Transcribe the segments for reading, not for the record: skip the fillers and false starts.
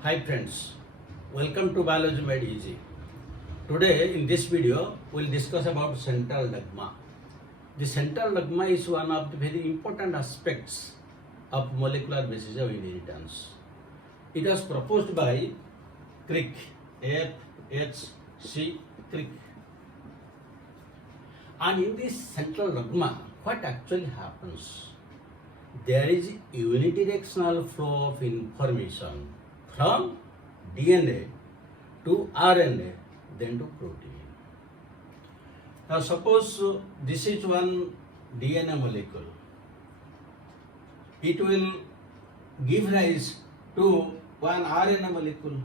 Hi friends, welcome to Biology Made Easy. Today in this video we'll discuss about central dogma. The central dogma is one of the very important aspects of molecular basis of inheritance. It was proposed by Crick, F.H.C. Crick. And in this central dogma, what actually happens? There is unidirectional flow of information from DNA to RNA, then to protein. Now suppose this is one DNA molecule. It will give rise to one RNA molecule.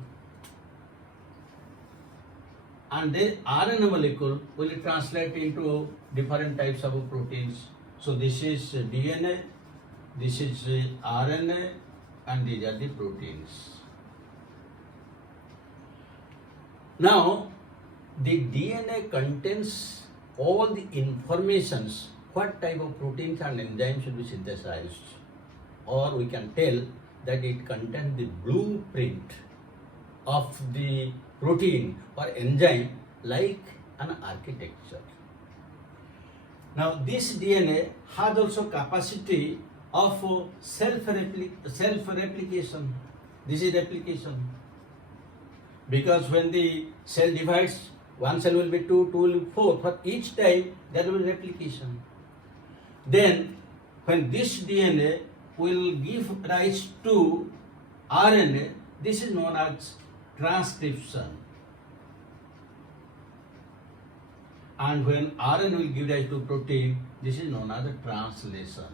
And then RNA molecule will translate into different types of proteins. So this is DNA, this is RNA, and these are the proteins. Now, the DNA contains all the informations, what type of proteins and enzymes should be synthesized, or we can tell that it contains the blueprint of the protein or enzyme like an architecture. Now, this DNA has also capacity of self-replication. This is replication. Because when the cell divides, one cell will be 2, 2 will be 4. For each time, there will be replication. Then, when this DNA will give rise to RNA, this is known as transcription. And when RNA will give rise to protein, this is known as translation.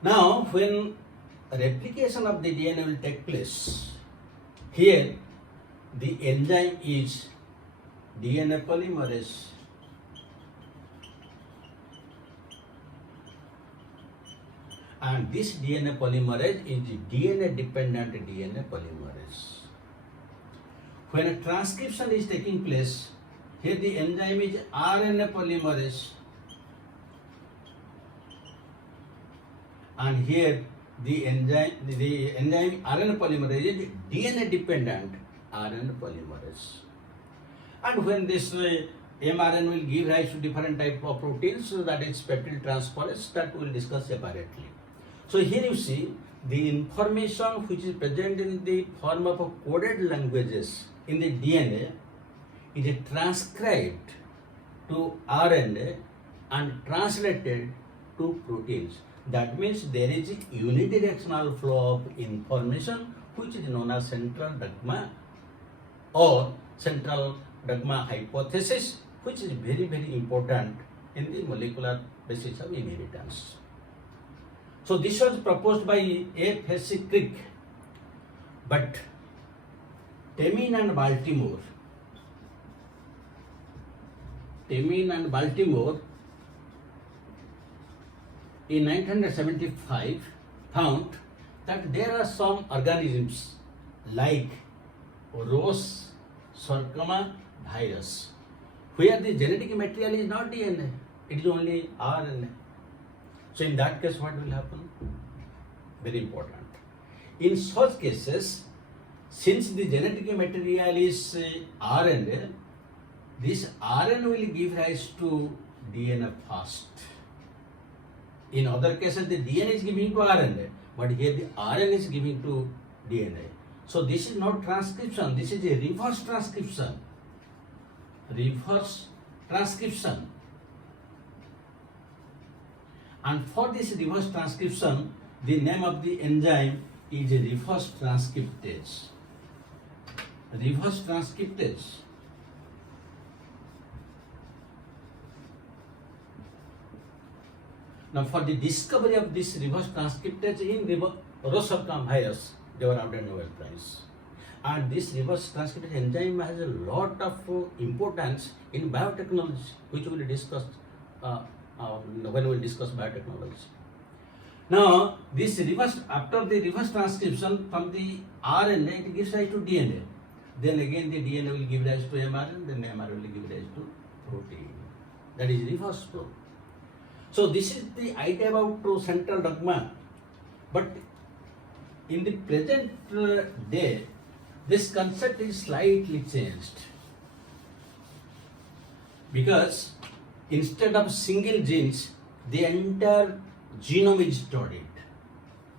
Now, when replication of the DNA will take place, here the enzyme is DNA polymerase. And this DNA polymerase is the DNA dependent DNA polymerase. When a transcription is taking place, here the enzyme is RNA polymerase. And here the enzyme RNA polymerase is DNA dependent RNA polymerase. And when this mRNA will give rise to different type of proteins, so that is peptide transferase, that we will discuss separately. So here you see the information which is present in the form of coded languages in the DNA is transcribed to RNA and translated to proteins. That means there is a unidirectional flow of information which is known as central dogma or central dogma hypothesis, which is very, very important in the molecular basis of inheritance. So this was proposed by F.H.C. Crick, but Temin and Baltimore in 1975 found that there are some organisms like Ross sarcoma virus where the genetic material is not DNA, it is only RNA. So in that case, what will happen? Very important. In such cases, since the genetic material is RNA, this RNA will give rise to DNA first. In other cases, the DNA is giving to RNA, but here the RNA is giving to DNA. So this is not transcription, this is a reverse transcription. Reverse transcription. And for this reverse transcription, the name of the enzyme is reverse transcriptase. Reverse transcriptase. Now, for the discovery of this reverse transcriptase in Ross sarcoma virus, they were awarded Nobel Prize. And this reverse transcriptase enzyme has a lot of importance in biotechnology, which we will discuss when we will discuss biotechnology. Now, this after the reverse transcription from the RNA, it gives rise to DNA. Then again, the DNA will give rise to mRNA, then mRNA will give rise to protein. That is reverse flow. So this is the idea about central dogma. But in the present day, this concept is slightly changed, because instead of single genes, the entire genome is studied.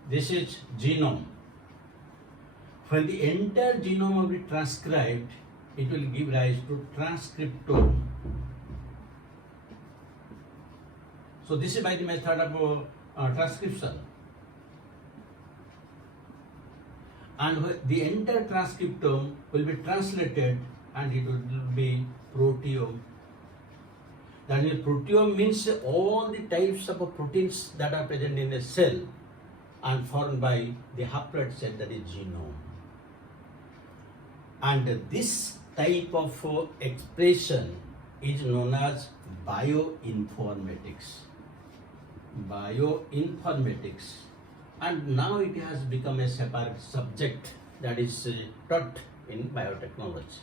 This is genome. When the entire genome will be transcribed, it will give rise to transcriptome. So this is by the method of transcription. And the entire transcriptome will be translated and it will be proteome. That is, proteome means all the types of proteins that are present in a cell and formed by the haploid cell, that is genome. And this type of expression is known as bioinformatics. Bioinformatics. And now it has become a separate subject that is taught in biotechnology.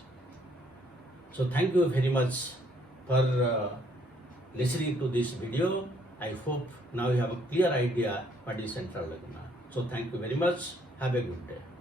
So thank you very much for listening to this video. I hope now you have a clear idea what is central dogma. So thank you very much. Have a good day.